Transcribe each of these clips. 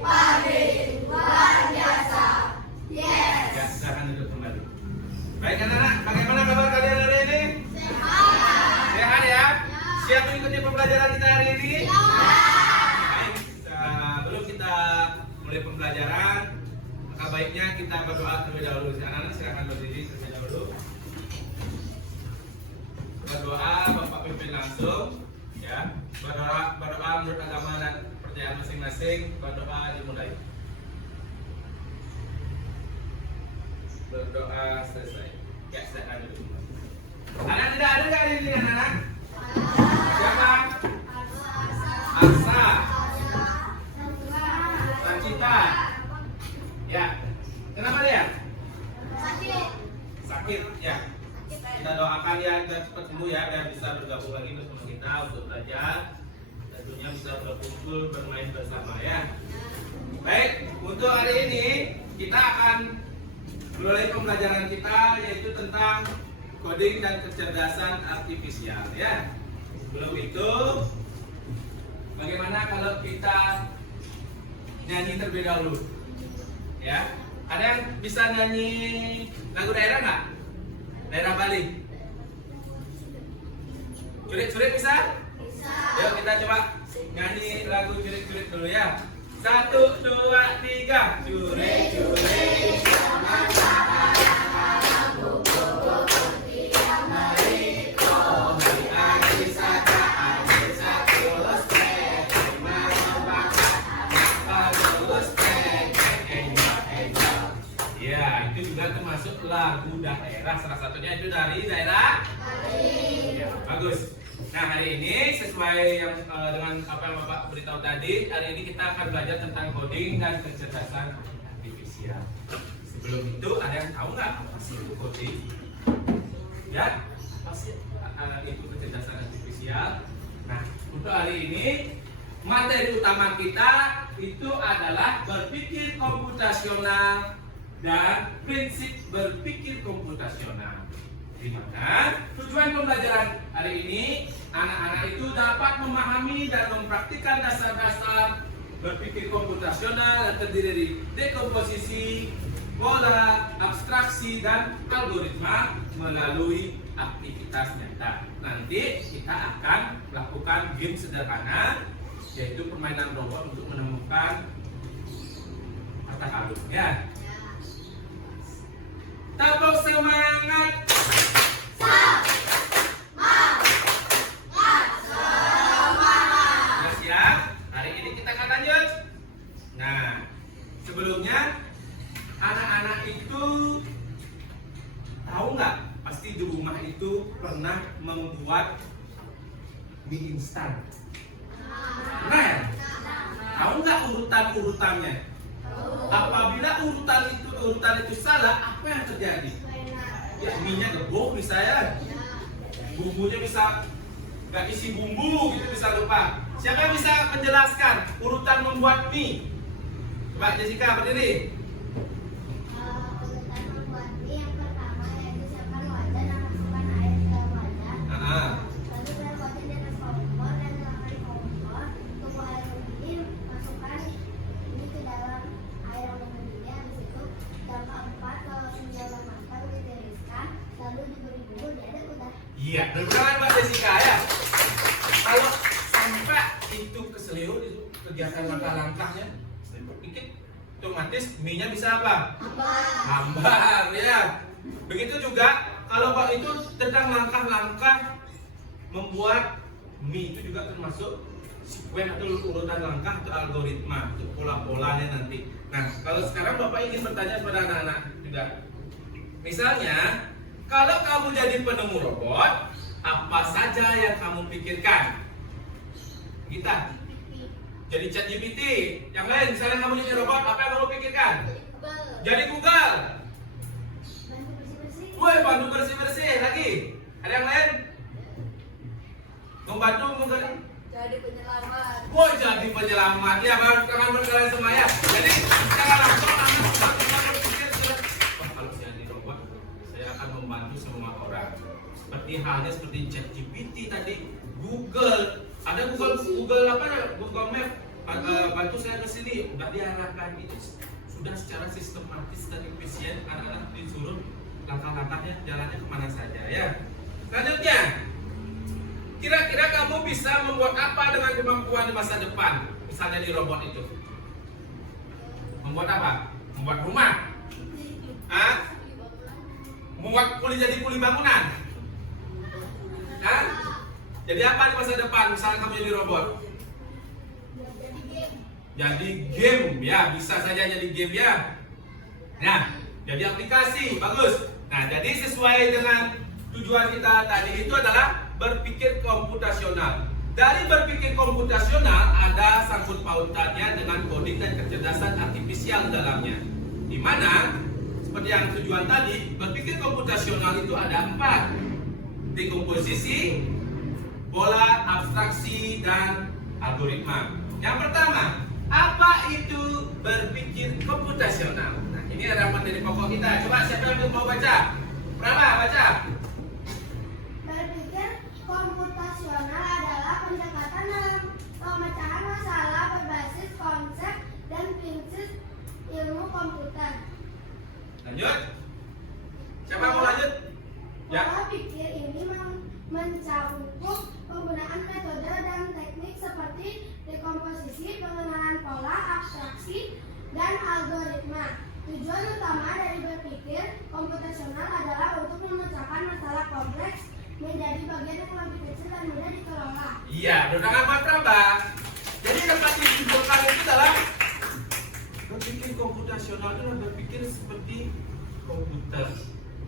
Pagi, luar biasa. Yes. Ya, silakan duduk kembali. Baik anak-anak, bagaimana kabar kalian hari ini? Sehat. Sehat ya? Siap mengikuti pembelajaran kita hari ini? Baik, sebelum kita mulai pembelajaran, maka baiknya kita berdoa terlebih dahulu. Anak-anak silakan berdiri terlebih dahulu. Berdoa, Bapak pimpin langsung. Ya, berdoa menurut agama dan percayaan masing-masing. Berdoa dimulai. Berdoa selesai. Ya, silakan duduk. Anak tidak ada hari ini anak-anak? Siapa? Aksa, Racita. Ya, kenapa dia? Sakit, ya. Kita doakan ya biar cepat sembuh ya, biar bisa bergabung lagi bersama kita untuk belajar. Tentunya bisa berkumpul bermain bersama ya. Baik, untuk hari ini kita akan mulai pembelajaran kita yaitu tentang coding dan kecerdasan artifisial ya. Sebelum itu, bagaimana kalau kita nyanyi terlebih dahulu? Ya, ada yang bisa nyanyi lagu daerah nggak? Daerah Bali. Curik-curik bisa? Bisa. Yuk kita coba nyanyi lagu curik-curik dulu ya. 1, 2, 3. Curik-curik sama-sama buku-buku tiap meriko. Mari agi saja agi sakulus terima membakat apa lulus ya, itu juga termasuk lagu daerah. Salah satunya itu dari daerah Bali. Ya, bagus. Nah, hari ini sesuai yang dengan apa yang Bapak beritahu tadi, hari ini kita akan belajar tentang coding dan kecerdasan artifisial. Sebelum itu, ada yang tahu nggak apa sih itu coding? Ya, apa sih itu kecerdasan artifisial? Nah, untuk hari ini materi utama kita itu adalah berpikir komputasional dan prinsip berpikir komputasional. Di mana tujuan pembelajaran hari ini anak-anak itu dapat memahami dan mempraktikkan dasar-dasar berpikir komputasional yang terdiri dari dekomposisi, pola, abstraksi, dan algoritma melalui aktivitas nyata. Nanti kita akan melakukan game sederhana yaitu permainan robot untuk menemukan kata kalung ya. Tepuk semangat. Sudah siap? Hari ini kita akan lanjut. Nah, sebelumnya anak-anak itu tahu nggak? Pasti di rumah itu pernah membuat mie instan. Pernah ya? Tahu nggak urutan-urutannya? Apabila urutan itu salah, apa yang terjadi? Ya, mie-nya gebuk misalnya. Bumbunya bisa nggak isi bumbu gitu, bisa lupa. Siapa yang bisa menjelaskan urutan membuat mie? Coba Jessica berdiri. Urutan membuat mie yang pertama yaitu siapkan wajan dan masukkan air ke dalam wajan. Lalu taruh wajan di atas kompor dan nyalakan kompor. Tunggu air mendidih, masukkan ini ke dalam air yang mendidih. Habis itu jam 4 kalau sudah matang ditiriskan, lalu diberi bumbu, diaduk udah. Iya, benar Mbak Jessica ya. Kalau sampai itu keselio itu kegiatan langkah-langkahnya sedikit, otomatis mie-nya bisa apa? Hambar ya. Begitu juga kalau Mbak itu tentang langkah-langkah membuat mie itu juga termasuk sekuen atau urutan langkah atau algoritma untuk pola-polanya nanti. Nah, kalau sekarang Bapak ingin bertanya kepada anak-anak juga. Misalnya, kalau kamu jadi penemu robot, apa saja yang kamu pikirkan? Kita jadi ChatGPT. Yang lain, misalnya kamu jadi robot, apa yang kamu pikirkan? Jadi Google. Bantu bersih-bersih. Woi, bantu bersih-bersih lagi. Ada yang lain? Membantu Jadi penyelamat. woi, jadi penyelamat. Ya, tangan kalian semua ya. Jadi, jangan langsung anak berpikir kalau saya jadi robot, saya akan membantu semua orang. Seperti halnya seperti ChatGPT tadi, Google. Ada Google apa ya? Google Map. bantu saya ke sini, udah diarahkan. Itu sudah secara sistematis dan efisien anak-anak disuruh langkah-langkahnya, jalannya kemana saja ya. Selanjutnya, kira-kira kamu bisa membuat apa dengan kemampuan di masa depan? Misalnya di robot itu. Membuat apa? Membuat rumah? Membuat jadi kuli bangunan? Jadi apa di masa depan? Misalnya kamu jadi robot? Jadi game ya, bisa saja jadi game ya. Nah, jadi aplikasi, bagus. Nah, jadi sesuai dengan tujuan kita tadi itu adalah berpikir komputasional. Dari berpikir komputasional ada sangkut pautannya dengan coding dan kecerdasan artifisial dalamnya. Di mana seperti yang tujuan tadi, berpikir komputasional itu ada 4: dekomposisi, pola, abstraksi, dan algoritma. Yang pertama, apa itu berpikir komputasional? Nah, ini ada materi pokok kita. Coba siapa yang mau baca? Berapa baca? Berpikir komputasional adalah pendekatan dalam pemecahan masalah berbasis konsep dan prinsip ilmu komputer. Lanjut. Siapa mau lanjut? Ya. Pola pikir ini mencakup penggunaan metode dan teknik seperti dekomposisi, pengenalan pola, abstraksi, dan algoritma. Tujuan utama dari berpikir komputasional adalah untuk memecahkan masalah kompleks menjadi bagian yang lebih kecil dan mudah dikelola. Iya, dengan Matraba. Jadi dapat disimpulkan itu adalah berpikir komputasional itu adalah berpikir seperti komputer.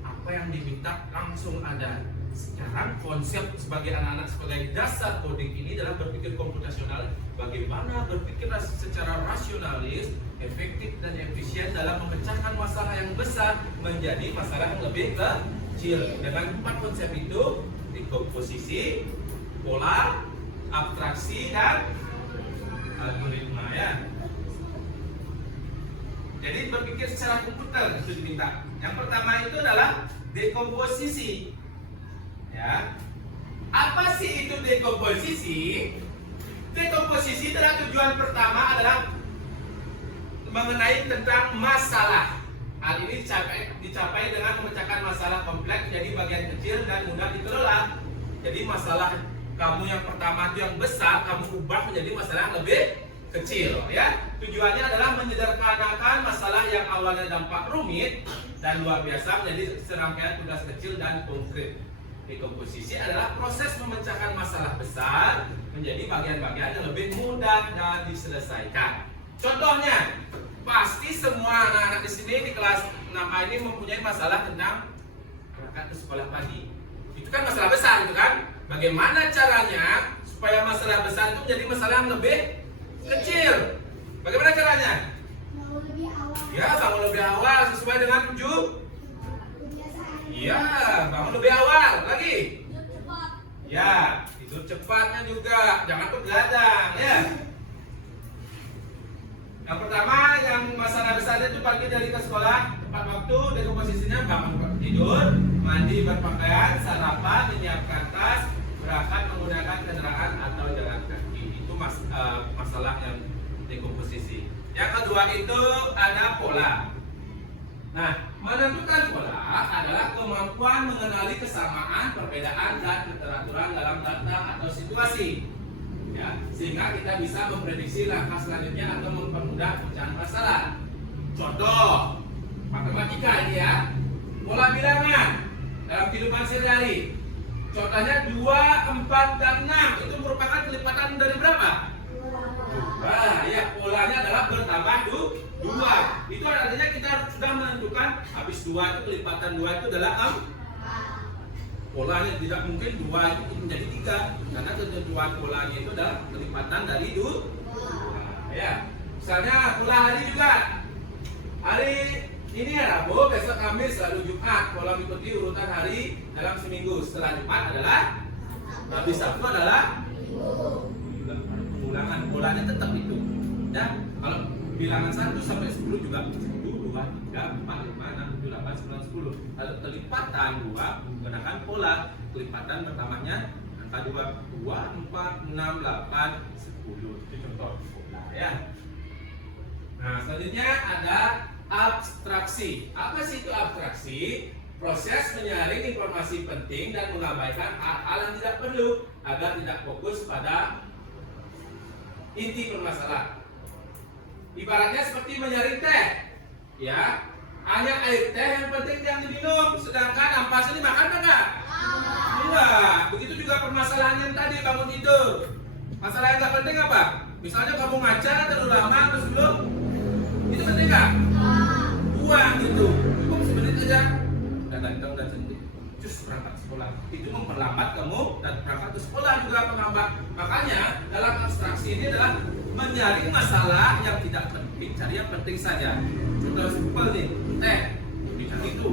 Apa yang diminta langsung ada. Sekarang konsep sebagai anak-anak sebagai dasar coding ini adalah berpikir komputasional, bagaimana berpikir secara rasionalis, efektif dan efisien dalam memecahkan masalah yang besar menjadi masalah yang lebih kecil. Dengan 4 konsep itu, dekomposisi, pola, abstraksi, dan algoritma ya. Jadi berpikir secara komputer itu diminta. Yang pertama itu adalah dekomposisi. Ya. Apa sih itu dekomposisi? Dekomposisi adalah tujuan pertama adalah mengenai tentang masalah. Hal ini dicapai dengan memecahkan masalah kompleks jadi bagian kecil dan mudah dikelola. Jadi masalah kamu yang pertama itu yang besar, kamu ubah menjadi masalah yang lebih kecil ya. Tujuannya adalah menyederhanakan masalah yang awalnya dampak rumit dan luar biasa menjadi serangkaian tugas kecil dan konkret. Dekomposisi adalah proses memecahkan masalah besar menjadi bagian-bagian yang lebih mudah dan diselesaikan. Contohnya, pasti semua anak-anak di sini di kelas 6A ini mempunyai masalah tentang berangkat ke sekolah pagi. Itu kan masalah besar itu kan? Bagaimana caranya supaya masalah besar itu menjadi masalah yang lebih kecil? Bagaimana caranya? Mau lebih awal. Ya, bangun lebih awal sesuai dengan Kebiasaan. Iya, bangun lebih awal. Lagi? Ya, tidur cepatnya juga. Jangan begadang ya. Yang pertama, yang masalah besarnya itu pagi dari ke sekolah tepat waktu, dekomposisinya bangun tidur, mandi, berpakaian, sarapan, menyiapkan tas, berangkat menggunakan kendaraan atau jalan kaki. Itu masalah yang dekomposisi. Yang kedua itu ada pola. Nah, menentukan pola adalah kemampuan mengenali kesamaan, perbedaan, dan keteraturan dalam data atau situasi. Ya, sehingga kita bisa memprediksi langkah selanjutnya atau mempermudah pecahan masalah. Contoh, matematika ini ya, pola bilangan dalam kehidupan sehari-hari. Contohnya 2, 4, dan 6 itu merupakan kelipatan dari berapa? Ya, polanya adalah bertambah 2. Itu artinya kita sudah menentukan habis 2 itu kelipatan 2 itu adalah 4. Polanya tidak mungkin 2 itu menjadi 3 karena ketentuan polanya itu adalah kelipatan dari 2. Ya. Misalnya pola hari juga. Hari ini ya Rabu, besok Kamis, lalu Jumat. Pola mengikuti urutan hari dalam seminggu. Setelah Jumat adalah habis Sabtu adalah ulangan. Polanya tetap itu. Ya, kalau bilangan 1 sampai 10 juga 1, 2, 3, 4, 5, 6, 7, 8, 9, 10. Lalu kelipatan 2 menggunakan pola. Kelipatan pertamanya angka 2, 4, 6, 8, 10. Itu contoh pola ya. ya. Nah, selanjutnya ada abstraksi. Apa sih itu abstraksi? Proses menyaring informasi penting dan mengabaikan hal-hal yang tidak perlu agar tidak fokus pada inti permasalahan. Ibaratnya seperti menyaring teh, ya. Hanya air teh yang penting yang diminum, sedangkan ampas ini makan enggak? Enggak. Begitu juga permasalahan yang tadi bangun tidur. Masalah yang nggak penting apa? Misalnya kamu ngaca terlalu lama terus belum, itu penting nggak? Buang itu. Cukup semenit aja. Dan sendiri. Cus berangkat sekolah. Itu memperlambat kamu dan berangkat ke sekolah juga menghambat. Makanya dalam abstraksi ini adalah menyaring masalah yang tidak penting, cari yang penting saja. Contoh simpel nih, teh. Bicara itu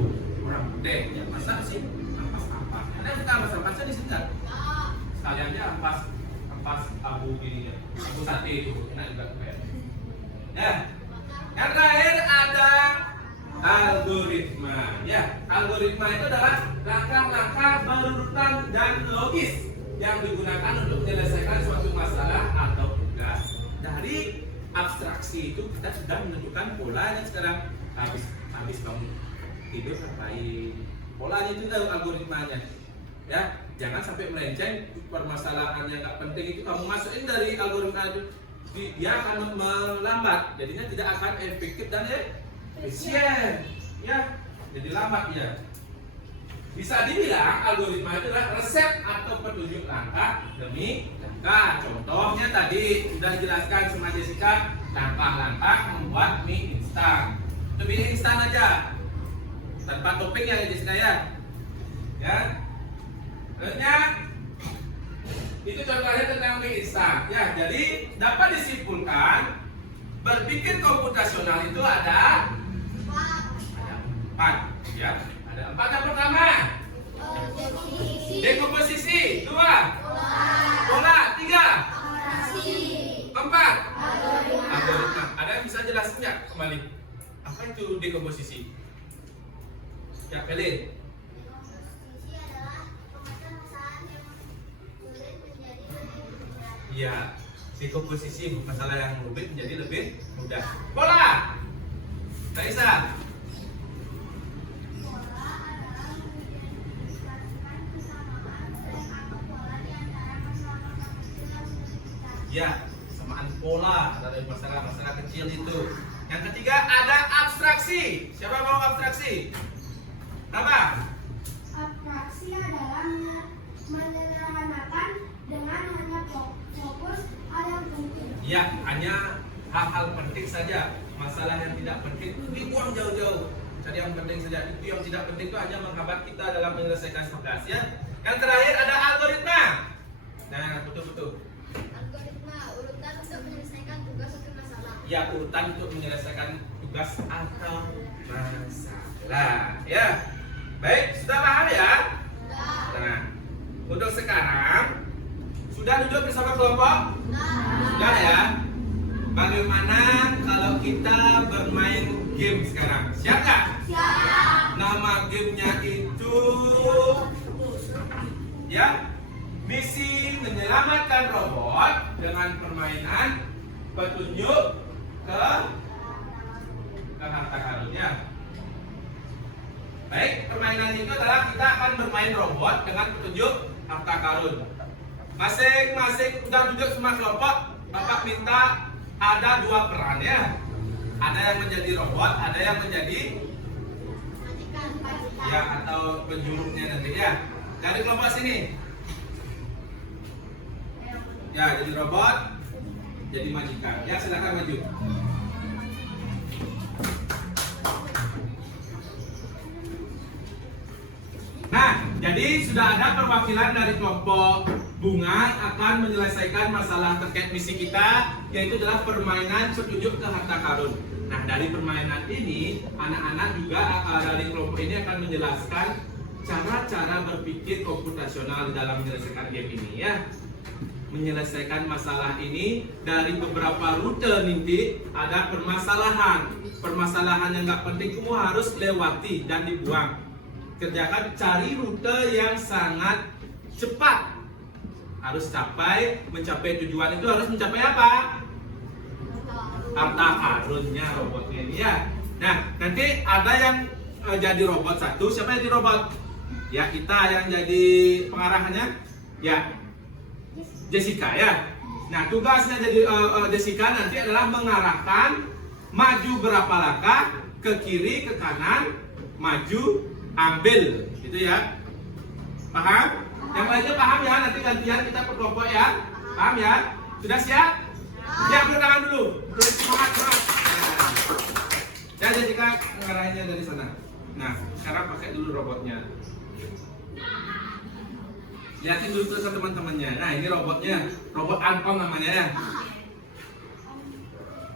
orang teh. Ya masa sih ampas-ampas. Ada yang kita ampas-ampasnya di sini nggak? Sekalian aja ampas abu gini ya, abu sate itu enak juga kayak. Ya, yang terakhir ada algoritma. Ya, algoritma itu adalah langkah-langkah berurutan dan logis yang digunakan untuk menyelesaikan suatu masalah atau tugas. Dari abstraksi itu kita sudah menentukan polanya sekarang. Habis kamu tidur ngapain? Polanya itu algoritmanya. Ya, jangan sampai melenceng permasalahan yang nggak penting itu kamu masukin dari algoritma itu, dia akan melambat, jadinya tidak akan efektif dan efisien, ya, jadi lambat ya. Bisa dibilang algoritma itu adalah resep atau petunjuk langkah demi langkah. Contohnya tadi sudah dijelaskan sama Jessica, langkah-langkah membuat mie instan. Itu mie instan aja, tanpa topping ya Jessica ya. Ya. Selanjutnya itu contohnya tentang mie instan. Ya, jadi dapat disimpulkan berpikir komputasional itu ada 4. Ya, ada 4. Yang pertama dekomposisi, 2 pola, 3 4 algoritma. Ada yang bisa jelasin nggak kembali? Apa itu dekomposisi? Ya, Pelin. Ya, dekomposisi masalah yang rumit menjadi lebih mudah. Pola, Kaisa. Pola adalah mengindikasikan kesamaan tren atau pola di antara masalah-masalah kecil yang sudah dicari. Ya, kesamaan pola dari masalah-masalah kecil itu. Yang ketiga ada abstraksi. Siapa mau abstraksi? Apa? Abstraksi adalah menyederhanakan dengan hanya fokus hal yang penting. Ya, hanya hal-hal penting saja. Masalah yang tidak penting dibuang jauh-jauh. Cari yang penting saja. Itu yang tidak penting itu hanya menghambat kita dalam menyelesaikan tugas ya. Yang terakhir ada algoritma. Nah, betul-betul. Algoritma urutan untuk menyelesaikan tugas atau masalah. Ya, urutan untuk menyelesaikan tugas atau masalah. Ya. Baik, sudah paham ya? Nah, untuk sekarang sudah duduk bersama kelompok? Sudah ya? Bagaimana kalau kita bermain game sekarang? Siap nggak? Siap. Nama gamenya itu ya, misi menyelamatkan robot dengan permainan petunjuk ke harta karunnya. Baik, permainan itu adalah kita akan bermain robot dengan petunjuk harta karun. Masing-masing udah duduk semua kelompok. Bapak minta ada 2 peran ya. Ada yang menjadi robot, ada yang menjadi ya atau penjurutnya nanti ya. Dari kelompok sini. Ya, jadi robot, jadi majikan. Ya, silakan maju. Nah, jadi sudah ada perwakilan dari kelompok Bunga akan menyelesaikan masalah terkait misi kita, yaitu adalah permainan petunjuk ke harta karun. Nah, dari permainan ini, anak-anak juga dari kelompok ini akan menjelaskan cara-cara berpikir komputasional dalam menyelesaikan game ini ya. Menyelesaikan masalah ini dari beberapa rute nanti ada permasalahan yang nggak penting kamu harus lewati dan dibuang. Kerjakan cari rute yang sangat cepat. Harus mencapai tujuan itu harus mencapai apa? harta karunnya robotnya ini ya. Nah, nanti ada yang jadi robot satu, siapa yang jadi robot? Ya, kita yang jadi pengarahannya ya Jessica ya. Nah, tugasnya jadi Jessica nanti adalah mengarahkan maju berapa langkah, ke kiri, ke kanan, maju, ambil, gitu ya. Paham? Yang lainnya paham ya? Nanti gantian kita berkelompok ya. Paham ya? Sudah siap? Siap, tangan dulu. Semangat, semangat. Ya, Jessica ngarahinnya dari sana. Nah, sekarang pakai dulu robotnya. Lihatin dulu ke teman-temannya. Nah, ini robotnya, robot Anton namanya ya.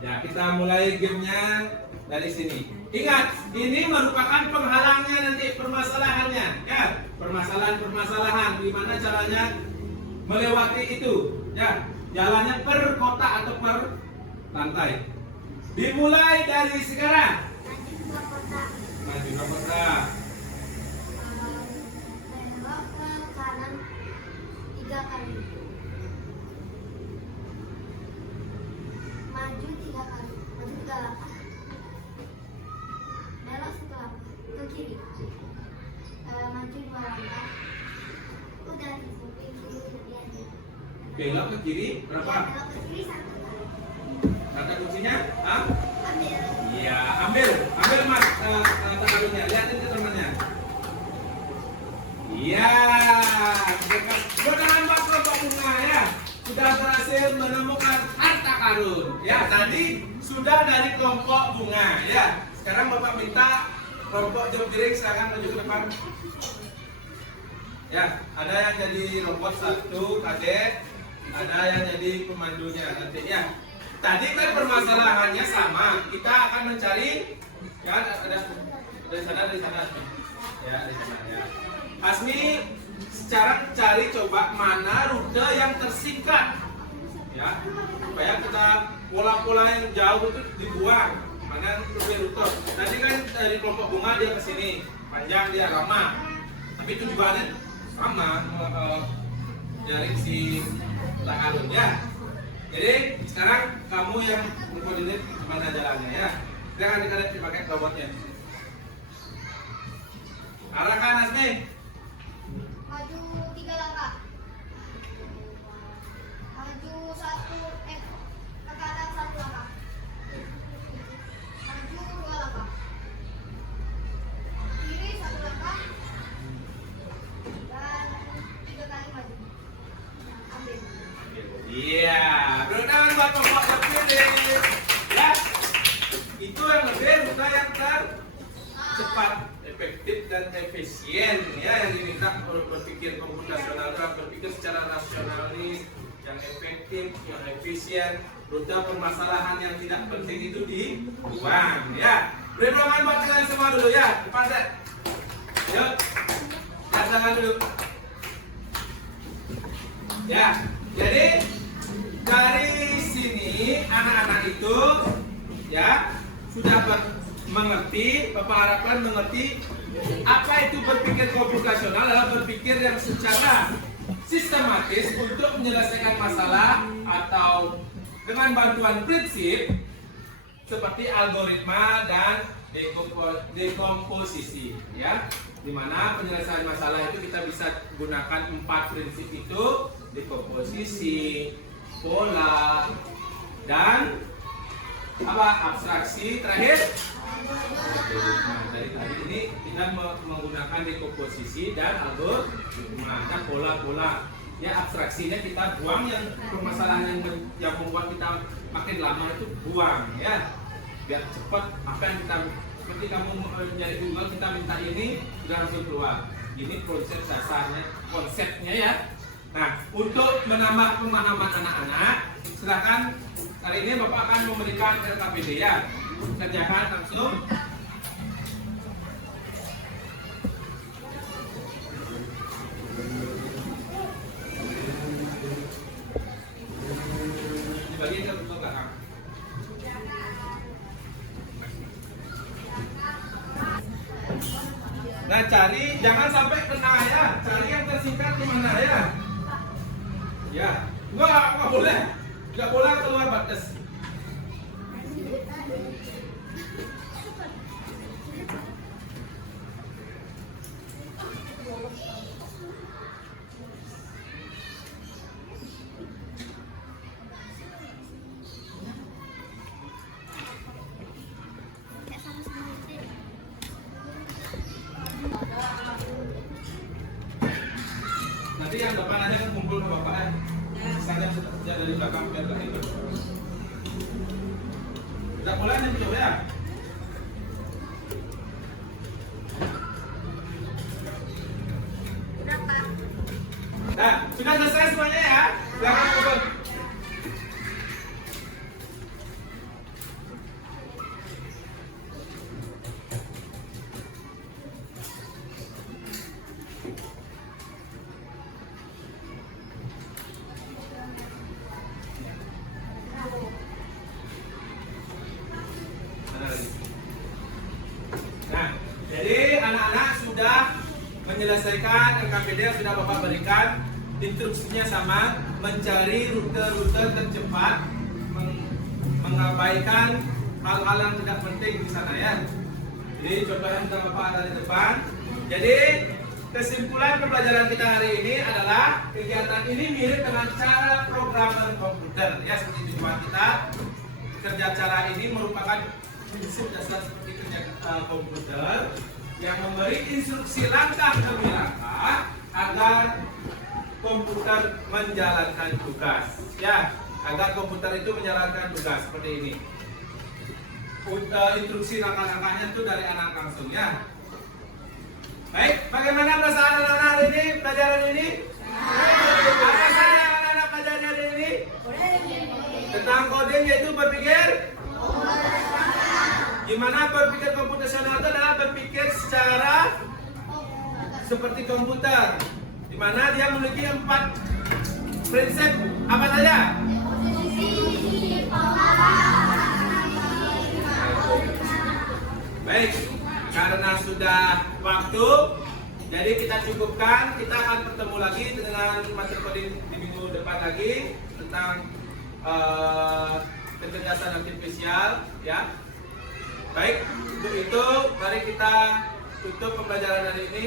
Ya, kita mulai gamenya dari sini. Ingat, ini merupakan penghalangnya nanti permasalahannya. Ya, permasalahan-permasalahan. Gimana caranya melewati itu? Ya, jalannya per kota atau per lantai. Dimulai dari sekarang. Maju ke kota. Belok ke kanan 3 kali. Maju 3 kali. Maju 3 langkah. Belok 1 langkah ke kiri. Maju 2 langkah. Udah itu. Belok ke kiri berapa? Belok ke kiri 1 kali. Kata kuncinya? Hah? Ambil. Iya, ambil mas karunnya. Lihatin ke temannya. Iya, berkenan buat kelompok bunga ya. Sudah berhasil menemukan harta karun. Ya, tadi sudah dari kelompok bunga ya. Sekarang Bapak minta kelompok jam piring silakan maju ke depan. Ya, ada yang jadi robot satu kadet, ada yang jadi pemandunya nanti ya. Tadi kan permasalahannya sama. Kita akan mencari ya ada dari sana ya dari sana ya. Asmi secara cari coba mana rute yang tersingkat ya supaya kita pola-pola yang jauh itu dibuang, mana lebih rute. Tadi kan dari kelompok bunga dia ke sini panjang dia lama, tapi tujuannya sama dari si Takarun ya. Jadi sekarang kamu yang mengkoordinir kemana jalannya ya. Jangan dikalian dipakai robotnya. Arahkan Asmi. Maju 3 langkah. Maju 1 ke kanan 1 langkah. Maju 2 langkah. Kiri 1 langkah. Dan 3 kali maju. Ambil. Iya, berkenan buat kelompok terpilih. Ya, itu yang lebih rute yang cepat, efektif dan efisien ya yang diminta berpikir komputasional dan berpikir secara rasionalis, yang efektif, yang efisien. Rute permasalahan yang tidak penting itu dibuang ya. Beri ruangan buat kalian semua dulu ya. Depan deh. Yuk, tangan dulu. Ya, jadi dari sini anak-anak itu ya sudah mengerti, Bapak harapkan mengerti apa itu berpikir komputasional adalah berpikir yang secara sistematis untuk menyelesaikan masalah atau dengan bantuan prinsip seperti algoritma dan dekomposisi ya, dimana penyelesaian masalah itu kita bisa gunakan 4 prinsip itu: dekomposisi, pola, dan abstraksi terakhir. Nah, dari tadi ini kita menggunakan dekomposisi dan algoritma dan pola-pola. Ya, abstraksinya kita buang, yang permasalahan yang membuat kita makin lama itu buang ya, biar cepat. Apa yang kita seperti kamu mencari Google, kita minta ini sudah langsung keluar. Ini konsep dasarnya, konsepnya ya. Nah, untuk menambah pemahaman anak-anak, silakan hari ini Bapak akan memberikan LKPD ya. Kerjakan langsung. Dibagi ke bentuk belakang. Nah, cari jangan sampai kena ya. Cari yang tersingkat kemana ya? Ya, enggak boleh. Enggak boleh keluar batas. dari belakang biar nggak ikut. Tidak mulai nih coba ya. Nah, sudah selesai semuanya ya. Silakan ikut. Nah, jadi anak-anak sudah menyelesaikan LKPD yang sudah Bapak berikan. Instruksinya sama, mencari rute-rute tercepat, mengabaikan hal-hal yang tidak penting di sana ya. Jadi contoh yang sudah Bapak ada di depan. Jadi kesimpulan pembelajaran kita hari ini adalah kegiatan ini mirip dengan cara programmer komputer ya, seperti tujuan kita. Kerja cara ini merupakan prinsip dasar seperti kerja komputer yang memberi instruksi langkah demi langkah agar komputer menjalankan tugas ya, agar komputer itu menjalankan tugas seperti ini. Instruksi langkah-langkahnya itu dari anak langsung ya. Baik, bagaimana perasaan anak-anak hari ini, pelajaran ini? Apa saja yang anak-anak pelajari hari ini? Tentang coding, yaitu berpikir. Gimana berpikir komputasional itu adalah berpikir secara seperti komputer, di mana dia memiliki 4 prinsip apa saja? Baik, karena sudah waktu, jadi kita cukupkan. Kita akan bertemu lagi dengan materi coding di minggu depan lagi tentang kecerdasan artifisial ya. Baik, untuk itu mari kita tutup pembelajaran hari ini.